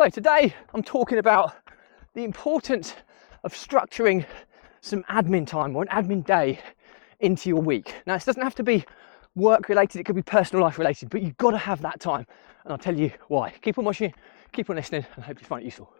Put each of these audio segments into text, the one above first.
So today I'm talking about the importance of structuring some admin time or an admin day into your week. Now, this doesn't have to be work related, it could be personal life related, but you've got to have that time, and I'll tell you why. Keep on watching, keep on listening, and I hope you find it useful.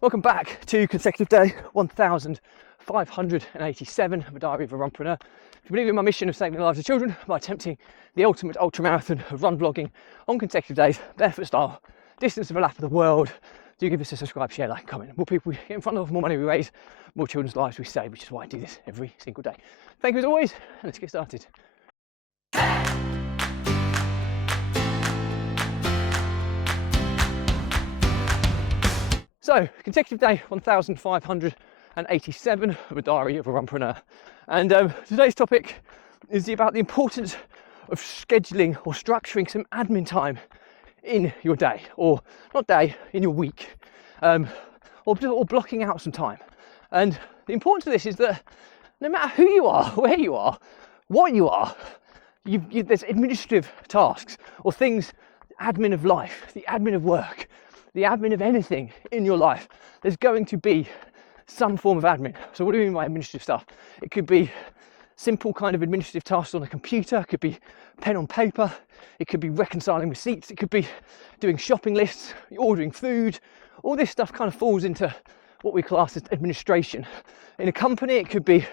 Welcome back to consecutive day 1587 of a diary of a runpreneur. If you believe in my mission of saving the lives of children by attempting the ultimate ultra marathon of run vlogging on consecutive days, barefoot style, distance of a lap of the world, do give us a subscribe, share, like, comment. More people we get in front of, more money we raise, more children's lives we save, which is why I do this every single day. Thank you as always, and let's get started. So, consecutive day 1587 of a diary of a runpreneur. And today's topic is about the importance of scheduling or structuring some admin time in your day, or not day, in your week, or blocking out some time. And the importance of this is that no matter who you are, where you are, what you are, there's administrative tasks or things, admin of life, the admin of work, the admin of anything in your life. There's going to be some form of admin. So what do we mean by administrative stuff? It could be simple kind of administrative tasks on a computer, it could be pen on paper, it could be reconciling receipts, it could be doing shopping lists, ordering food. All this stuff kind of falls into what we class as administration. In a company, it could be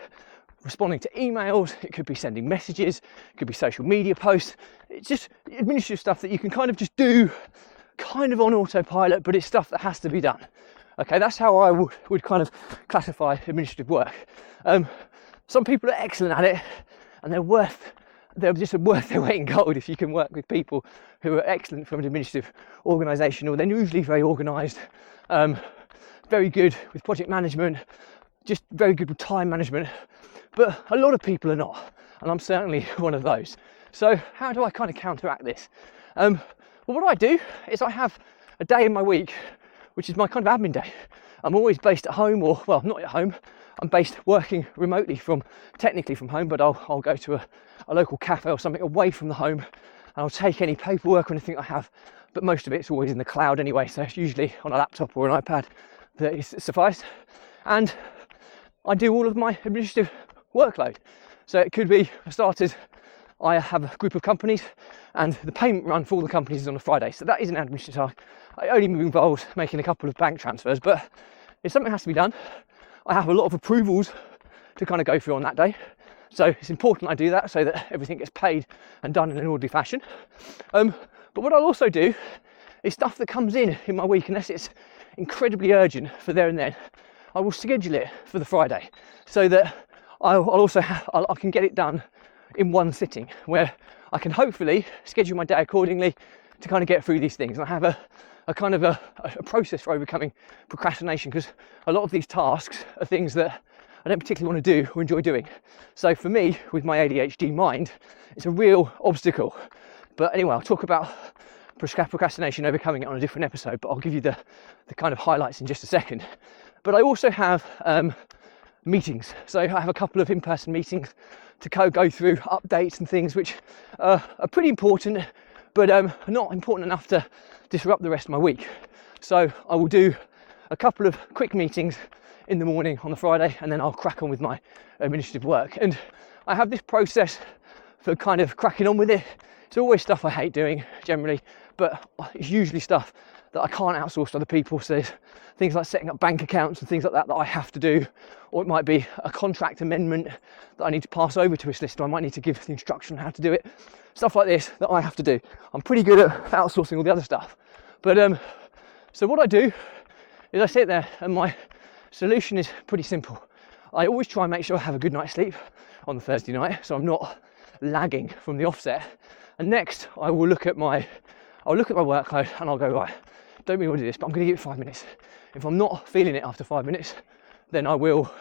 responding to emails, it could be sending messages, it could be social media posts. It's just administrative stuff that you can kind of just do kind of on autopilot, but it's stuff that has to be done. Okay, that's how I would kind of classify administrative work. Some people are excellent at it, and they're just worth their weight in gold if you can work with people who are excellent from an administrative organisation, or they're usually very organised, very good with project management, just very good with time management. But a lot of people are not, and I'm certainly one of those. So how do I kind of counteract this? Well, what I do is I have a day in my week, which is my kind of admin day. I'm always based at home, or, well, not at home. I'm based working remotely technically from home, but I'll go to a local cafe or something away from the home, and I'll take any paperwork or anything I have, but most of it's always in the cloud anyway, so it's usually on a laptop or an iPad that is suffice. And I do all of my administrative workload. So it could be, for starters, I have a group of companies, and the payment run for all the companies is on a Friday, so that is an administrative task. I only involves making a couple of bank transfers, but if something has to be done, I have a lot of approvals to kind of go through on that day. So it's important I do that so that everything gets paid and done in an orderly fashion. But what I'll also do is stuff that comes in my week, unless it's incredibly urgent for there and then, I will schedule it for the Friday so that I can get it done in one sitting, where I can hopefully schedule my day accordingly to kind of get through these things. And I have a kind of a process for overcoming procrastination, because a lot of these tasks are things that I don't particularly want to do or enjoy doing. So for me, with my ADHD mind, it's a real obstacle. But anyway, I'll talk about procrastination, overcoming it on a different episode, but I'll give you the kind of highlights in just a second. But I also have meetings. So I have a couple of in-person meetings to go through updates and things which are pretty important, but not important enough to disrupt the rest of my week. So I will do a couple of quick meetings in the morning on the Friday, and then I'll crack on with my administrative work. And I have this process for kind of cracking on with it. It's always stuff I hate doing generally, but it's usually stuff that I can't outsource to other people. So there's things like setting up bank accounts and things like that I have to do, or it might be a contract amendment that I need to pass over to a solicitor. I might need to give the instruction on how to do it. Stuff like this that I have to do. I'm pretty good at outsourcing all the other stuff. But so what I do is I sit there, and my solution is pretty simple. I always try and make sure I have a good night's sleep on the Thursday night, so I'm not lagging from the offset. And next, I will look at my workload, and I'll go, right, don't really want to do this, but I'm going to give it 5 minutes. If I'm not feeling it after 5 minutes, then I will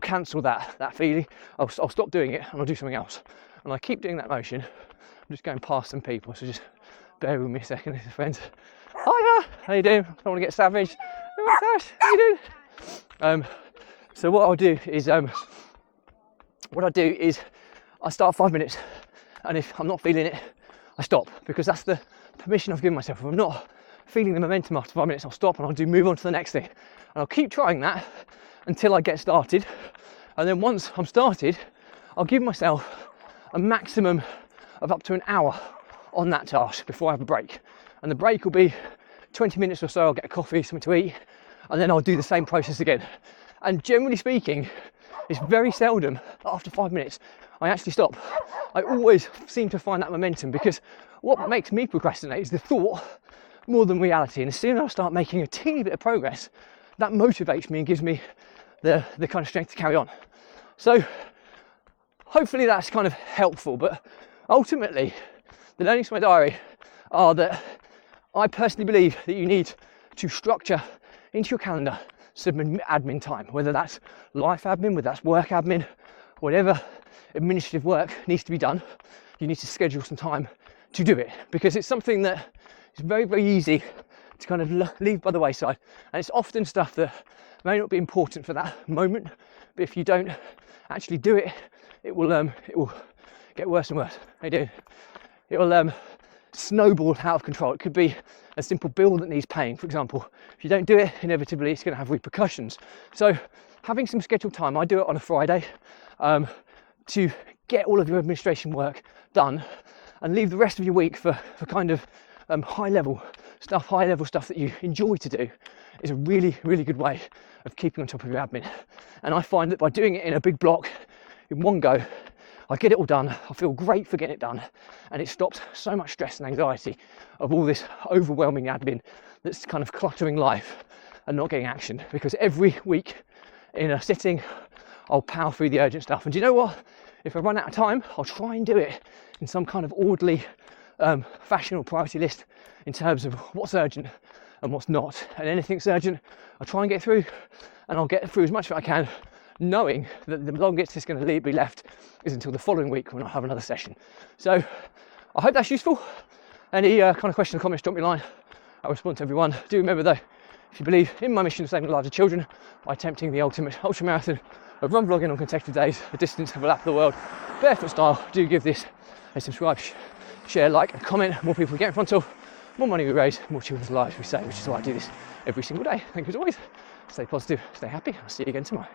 cancel that feeling. I'll stop doing it, and I'll do something else. And I keep doing that motion. I'm just going past some people, so just bear with me a second. This is friends. Hiya, how you doing? I don't want to get savage. How you doing? So what I'll do is I start 5 minutes, and if I'm not feeling it, I stop, because that's the permission I've given myself. If I'm not feeling the momentum after 5 minutes, I'll stop and I'll move on to the next thing. And I'll keep trying that until I get started. And then once I'm started, I'll give myself a maximum of up to an hour on that task before I have a break. And the break will be 20 minutes or so. I'll get a coffee, something to eat, and then I'll do the same process again. And generally speaking, it's very seldom after 5 minutes I actually stop. I always seem to find that momentum, because what makes me procrastinate is the thought more than reality. And as soon as I start making a teeny bit of progress, that motivates me and gives me the kind of strength to carry on. So hopefully that's kind of helpful. But ultimately, the learnings from my diary are that I personally believe that you need to structure into your calendar some admin time, whether that's life admin, whether that's work admin, whatever administrative work needs to be done. You need to schedule some time to do it, because it's something that is very, very easy to kind of leave by the wayside. And it's often stuff that may not be important for that moment, but if you don't actually do it, it will get worse and worse. It will snowball out of control. It could be a simple bill that needs paying, for example. If you don't do it, inevitably it's going to have repercussions. So having some scheduled time, I do it on a Friday, to get all of your administration work done, and leave the rest of your week for kind of high level stuff that you enjoy to do, is a really, really good way of keeping on top of your admin. And I find that by doing it in a big block in one go, I get it all done, I feel great for getting it done, and it stops so much stress and anxiety of all this overwhelming admin that's kind of cluttering life and not getting action. Because every week in a sitting, I'll power through the urgent stuff. And do you know what? If I run out of time, I'll try and do it in some kind of orderly fashion or priority list in terms of what's urgent and what's not. And anything that's urgent, I'll try and get through, and I'll get through as much as I can, knowing that the longest it's going to be left is until the following week when I have another session. So I hope that's useful. Any kind of questions or comments, drop me a line. I'll respond to everyone. Do remember though, if you believe in my mission of saving the lives of children by attempting the ultimate ultra marathon of run vlogging on consecutive days, a distance of a lap of the world, barefoot style, do give this a subscribe, share, like and comment. More people we get in front of, more money we raise, more children's lives we save, which is why I do this every single day. Thank you as always. Stay positive, stay happy. I'll see you again tomorrow.